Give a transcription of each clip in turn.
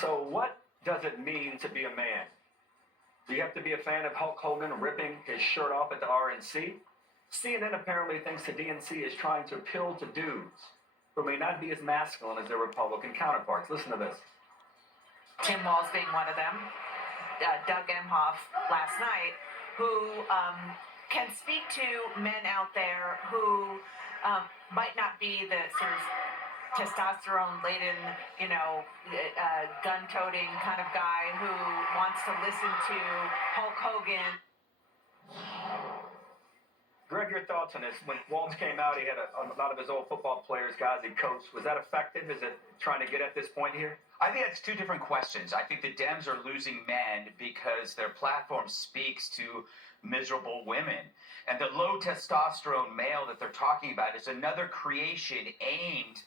So what does it mean to be a man? Do you have to be a fan of Hulk Hogan ripping his shirt off at the RNC? CNN apparently thinks the DNC is trying to appeal to dudes who may not be as masculine as their Republican counterparts. Listen to this. Tim Walz being one of them, Doug Emhoff last night, who can speak to men out there who might not be the sort of testosterone-laden, gun-toting kind of guy who wants to listen to Hulk Hogan. Greg, your thoughts on this? When Walz came out, he had a lot of his old football players, guys he coached. Was that effective? Is it trying to get at this point here? I think that's two different questions. I think the Dems are losing men because their platform speaks to miserable women. And the low testosterone male that they're talking about is another creation aimed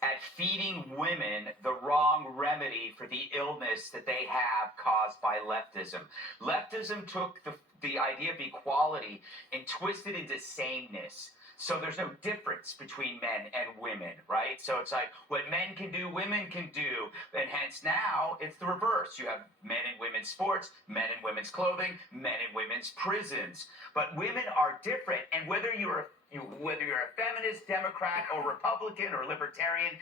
at feeding women the wrong remedy for the illness that they have caused by leftism. Leftism took the idea of equality and twisted into sameness. So there's no difference between men and women, right? So it's like what men can do, women can do. And hence now it's the reverse. You have men in women's sports, men in women's clothing, men in women's prisons. But women are different. And whether you're a feminist, Democrat, or Republican, or libertarian,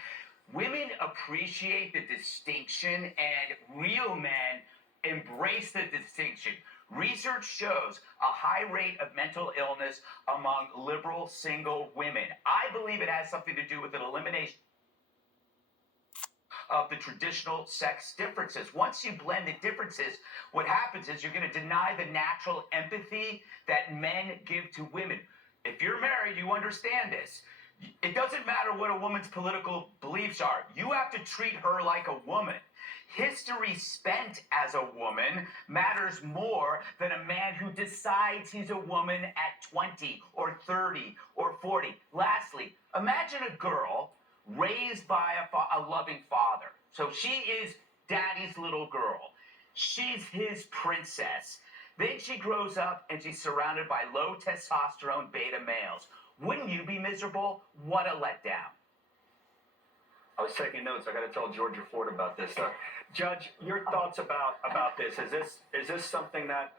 women appreciate the distinction, and real men embrace the distinction. Research shows a high rate of mental illness among liberal single women. I believe it has something to do with an elimination of the traditional sex differences. Once you blend the differences, what happens is you're going to deny the natural empathy that men give to women. If you're married, you understand this. It doesn't matter what a woman's political beliefs are. You have to treat her like a woman. History spent as a woman matters more than a man who decides he's a woman at 20 or 30 or 40. Lastly, imagine a girl raised by a loving father. So she is daddy's little girl. She's his princess. Then she grows up and she's surrounded by low testosterone beta males. Wouldn't you be miserable? What a letdown. I was taking notes. I got to tell Georgia Ford about this. Judge, your thoughts about this? Is this something that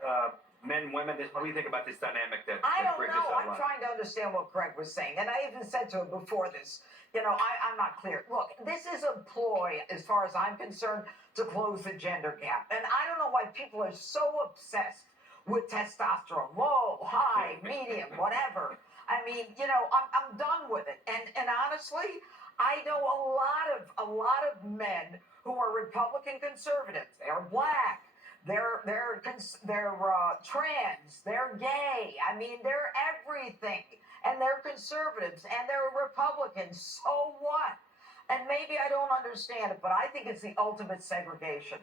men, women? What do you think about this dynamic that I don't Greg know. just outlined? I'm trying to understand what Greg was saying, and I even said to him before this. I'm not clear. Look, this is a ploy, as far as I'm concerned, to close the gender gap, and I don't know why people are so obsessed with testosterone, low, high, medium, whatever. I mean, I'm done with it, and honestly, I know a lot of men who are Republican conservatives. They're black. They're trans. They're gay. I mean, they're everything. And they're conservatives. And they're Republicans. So what? And maybe I don't understand it, but I think it's the ultimate segregation.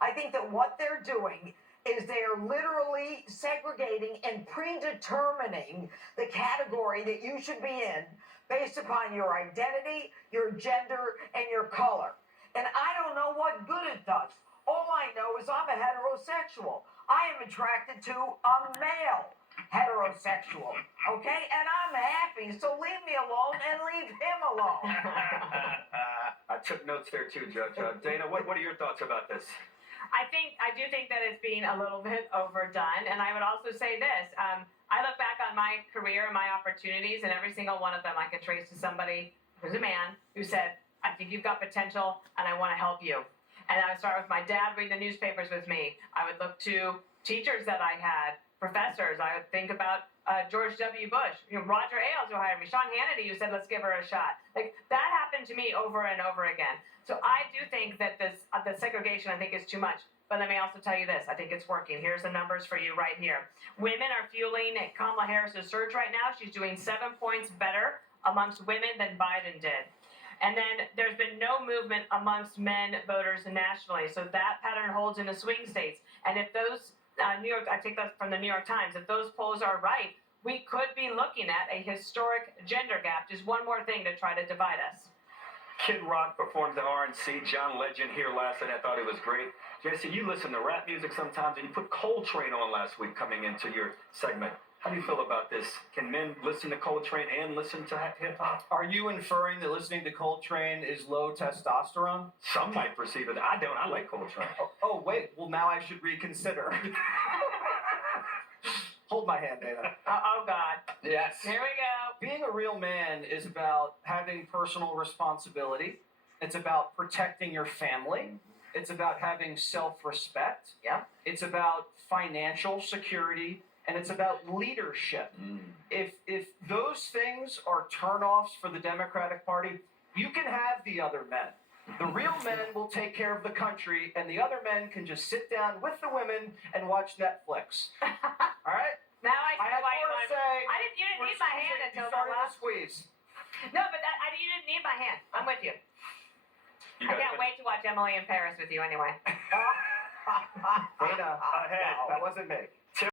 I think that what they're doing is they are literally segregating and predetermining the category that you should be in based upon your identity, your gender, and your color. And I don't know what good it does. All I know is I'm a heterosexual. I am attracted to a male heterosexual, okay? And I'm happy, so leave me alone and leave him alone. I took notes there too, Judge. Dana, what are your thoughts about this? I do think that it's being a little bit overdone, and I would also say this. I look back on my career and my opportunities, and every single one of them I can trace to somebody who's a man who said, I think you've got potential, and I want to help you. And I would start with my dad reading the newspapers with me. I would look to teachers that I had, professors. I would think about George W. Bush, Roger Ailes who hired me, Sean Hannity who said, let's give her a shot. Like, that happened to me over and over again. So I do think that the segregation, I think, is too much. But let me also tell you this. I think it's working. Here's the numbers for you right here. Women are fueling Kamala Harris's surge right now. She's doing 7 points better amongst women than Biden did. And then there's been no movement amongst men voters nationally. So that pattern holds in the swing states. And if those, I take that from the New York Times, if those polls are right, we could be looking at a historic gender gap. Just one more thing to try to divide us. Kid Rock performed at RNC. John Legend here last night. I thought it was great. Jesse, you listen to rap music sometimes, and you put Coltrane on last week coming into your segment. How do you feel about this? Can men listen to Coltrane and listen to hip hop? Are you inferring that listening to Coltrane is low testosterone? Some might perceive it. I don't. I like Coltrane. Oh, wait. Well, now I should reconsider. Hold my hand, Dana. Oh God. Yes. Here we go. Being a real man is about having personal responsibility. It's about protecting your family. It's about having self-respect. Yep. It's about financial security, and it's about leadership. If those things are turnoffs for the Democratic Party, you can have the other men. The real men will take care of the country, and the other men can just sit down with the women and watch Netflix. All right? Now I see I had why you more to want. say. You didn't need my hand You until the started to last. squeeze. No, but you didn't need my hand. I'm with you. You I guys can't wait to watch Emily in Paris with you anyway. Dana, Ahead. no, that wasn't me.